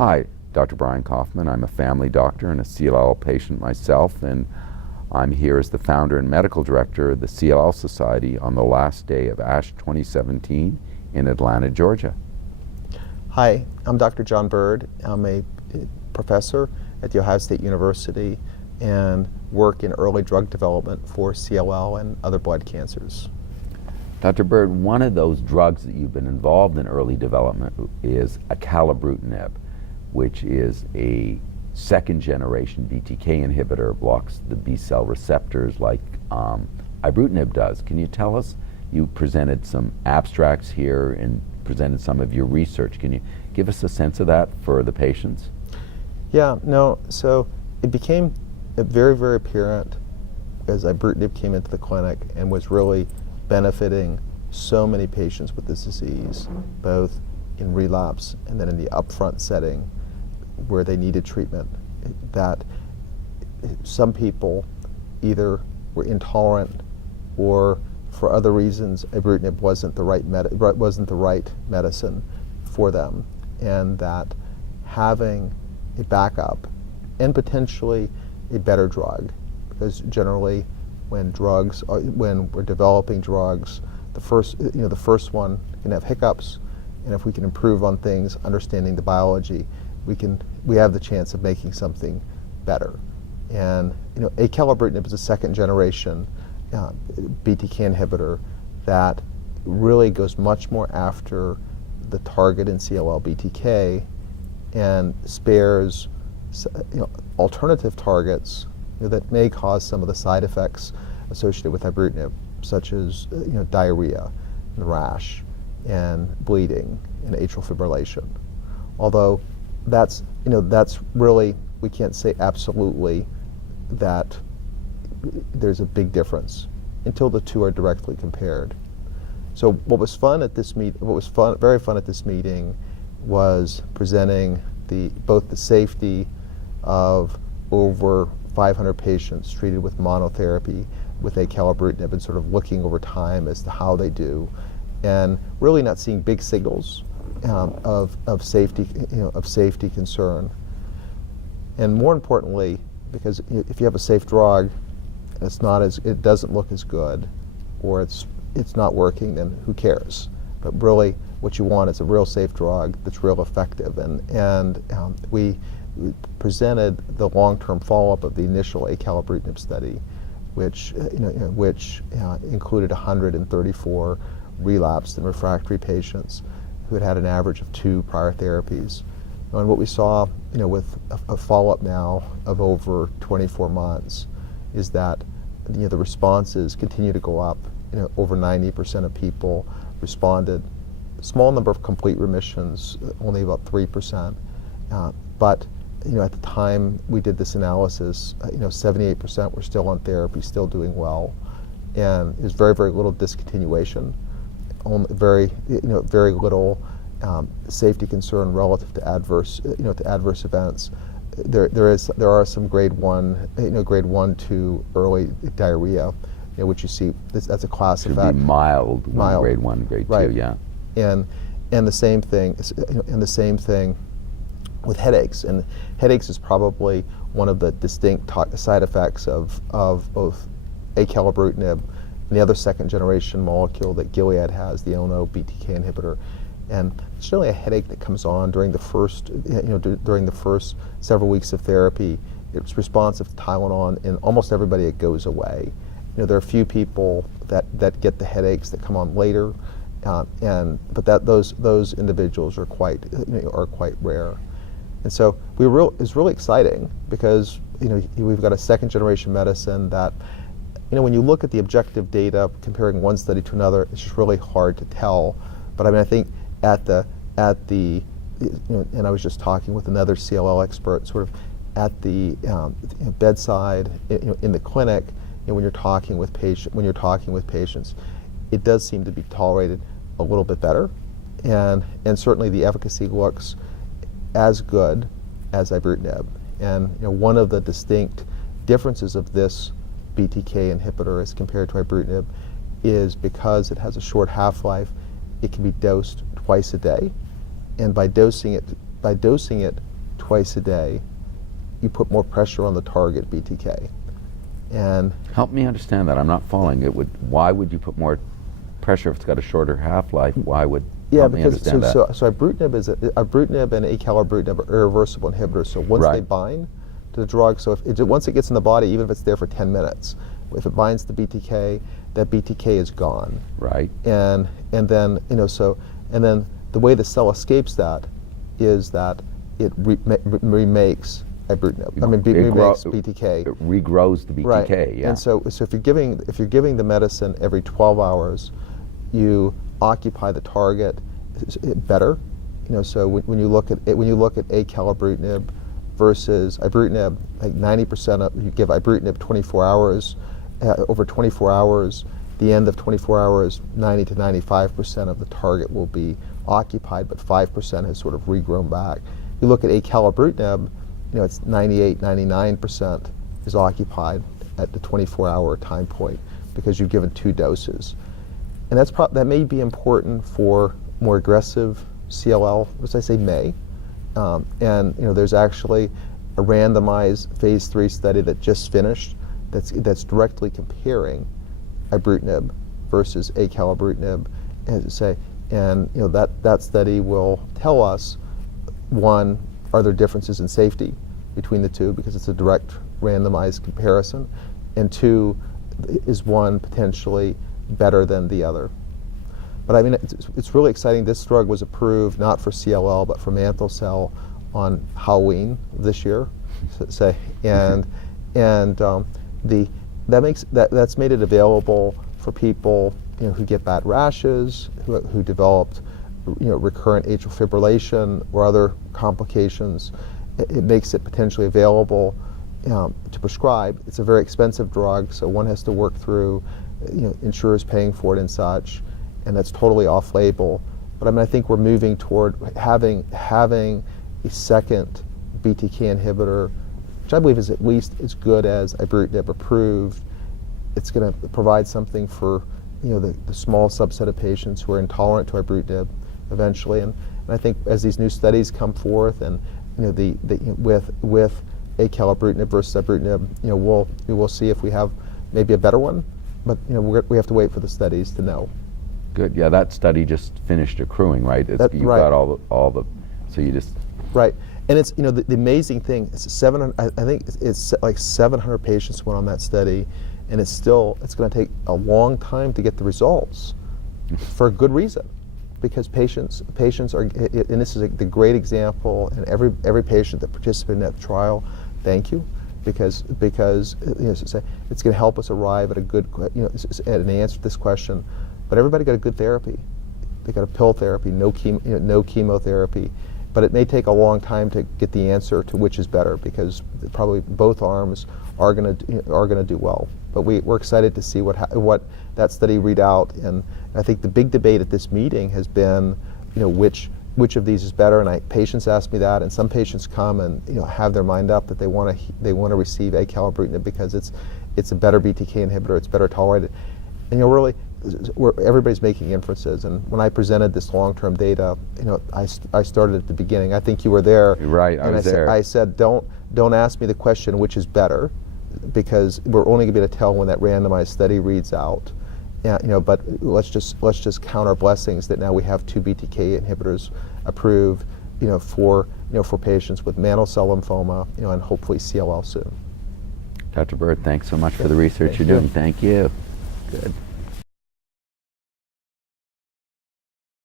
Hi, Dr. Brian Kaufman. I'm a family doctor and a CLL patient myself, and I'm here as the founder and medical director of the CLL Society on the last day of ASH 2017 in Atlanta, Georgia. Hi, I'm Dr. John Byrd. I'm a professor at The Ohio State University and work in early drug development for CLL and other blood cancers. Dr. Byrd, one of those drugs that you've been involved in early development is Acalabrutinib, which is a second-generation BTK inhibitor, blocks the B-cell receptors like ibrutinib does. Can you tell us? You presented some abstracts here and presented some of your research. Can you give us a sense of that for the patients? Yeah, no, so it became very, very apparent as ibrutinib came into the clinic and was really benefiting so many patients with this disease, both in relapse and then in the upfront setting where they needed treatment, that some people either were intolerant or for other reasons ibrutinib wasn't the right medicine for them, and that having a backup and potentially a better drug, because generally when we're developing drugs, the first one can have hiccups, and if we can improve on things, understanding the biology, we have the chance of making something better. And Acalabrutinib is a second generation BTK inhibitor that really goes much more after the target in CLL BTK and spares alternative targets that may cause some of the side effects associated with ibrutinib, such as diarrhea and rash and bleeding and atrial fibrillation. Although that's really, we can't say absolutely that there's a big difference until the two are directly compared. So what was very fun at this meeting was presenting both the safety of over 500 patients treated with monotherapy with Acalabrutinib and sort of looking over time as to how they do, and really not seeing big signals of safety concern. And more importantly, because if you have a safe drug, it doesn't look as good, or it's not working, then who cares? But really, what you want is a real safe drug that's real effective. And we presented the long-term follow-up of the initial Acalabrutinib study, which included 134 relapsed and refractory patients who had had an average of 2 prior therapies. And what we saw, with a follow-up now of over 24 months, is that the responses continue to go up. Over 90% of people responded. Small number of complete remissions, only about 3%. But at the time we did this analysis, 78% were still on therapy, still doing well, and there's very, very little discontinuation. Very little safety concern relative to adverse events. There are some grade 1 to early diarrhea, which you see that's a class Should effect. Be mild, grade 1, grade 2, right. yeah. And the same thing, with headaches. And headaches is probably one of the distinct side effects of both Acalabrutinib and the other second generation molecule that Gilead has, the Ono BTK inhibitor. And it's generally a headache that comes on during the first several weeks of therapy. It's responsive to Tylenol, and almost everybody it goes away. There are a few people that get the headaches that come on later, but those individuals are quite rare. And so it's really exciting because we've got a second generation medicine that when you look at the objective data comparing one study to another, it's just really hard to tell. But I think and I was just talking with another CLL expert, sort of at the bedside in the clinic, when you're talking with patients, it does seem to be tolerated a little bit better, and certainly the efficacy looks as good as ibrutinib. And one of the distinct differences of this BTK inhibitor as compared to ibrutinib is because it has a short half-life, it can be dosed twice a day, and by dosing it twice a day, you put more pressure on the target BTK. And help me understand that. I'm not following it. Why would you put more pressure if it's got a shorter half-life? Why would help me understand that? So ibrutinib and acalabrutinib are irreversible inhibitors. So once they bind to the drug, so once it gets in the body, even if it's there for 10 minutes, if it binds to BTK, that BTK is gone. Right. And then the way the cell escapes that is that it remakes ibrutinib. Remakes BTK. It regrows the BTK. Right. Yeah. And so if you're giving the medicine every 12 hours, you occupy the target better. So when you look at acalabrutinib versus ibrutinib, like 90% of you give ibrutinib 24 hours. Over 24 hours, the end of 24 hours, 90 to 95% of the target will be occupied, but 5% has sort of regrown back. You look at acalabrutinib, it's 98, 99% is occupied at the 24-hour time point because you've given 2 doses. And that may be important for more aggressive CLL, which I say may. And there's actually a randomized phase 3 study that just finished that's directly comparing ibrutinib versus acalabrutinib, and that study will tell us, one, are there differences in safety between the two because it's a direct randomized comparison, and 2, is one potentially better than the other. But I mean, it's really exciting. This drug was approved not for CLL but for mantle cell on Halloween this year, that's made it available for people who get bad rashes, who developed recurrent atrial fibrillation or other complications. It makes it potentially available to prescribe. It's a very expensive drug, so one has to work through insurers paying for it and such, and that's totally off-label. But I mean, I think we're moving toward having a second BTK inhibitor, which I believe is at least as good as ibrutinib approved. It's going to provide something for the small subset of patients who are intolerant to ibrutinib eventually. And I think as these new studies come forth, and with acalabrutinib versus ibrutinib, we'll see if we have maybe a better one. But we have to wait for the studies to know. Good. Yeah, that study just finished accruing, right? Right. Got all the. So you just. Right. And it's the amazing thing. It's 700. I think it's like 700 patients went on that study, and it's going to take a long time to get the results, for a good reason, because patients are. And this is the great example. And every patient that participated in that trial, thank you, because it's going to help us arrive at a good at an answer to this question. But everybody got a good therapy. They got a pill therapy, no chemotherapy. But it may take a long time to get the answer to which is better, because probably both arms are going to do well. But we're excited to see what that study read out. And I think the big debate at this meeting has been, which of these is better. And patients ask me that, and some patients come and have their mind up that they want to receive acalabrutinib because it's a better BTK inhibitor, it's better tolerated, and really. Everybody's making inferences, and when I presented this long-term data, I started at the beginning. I think you were there. Right, I was there. I said, don't ask me the question which is better, because we're only going to be able to tell when that randomized study reads out. But let's just count our blessings that now we have 2 BTK inhibitors approved, for patients with mantle cell lymphoma, and hopefully CLL soon. Dr. Byrd, thanks so much for the research you're doing. Thank you. Good.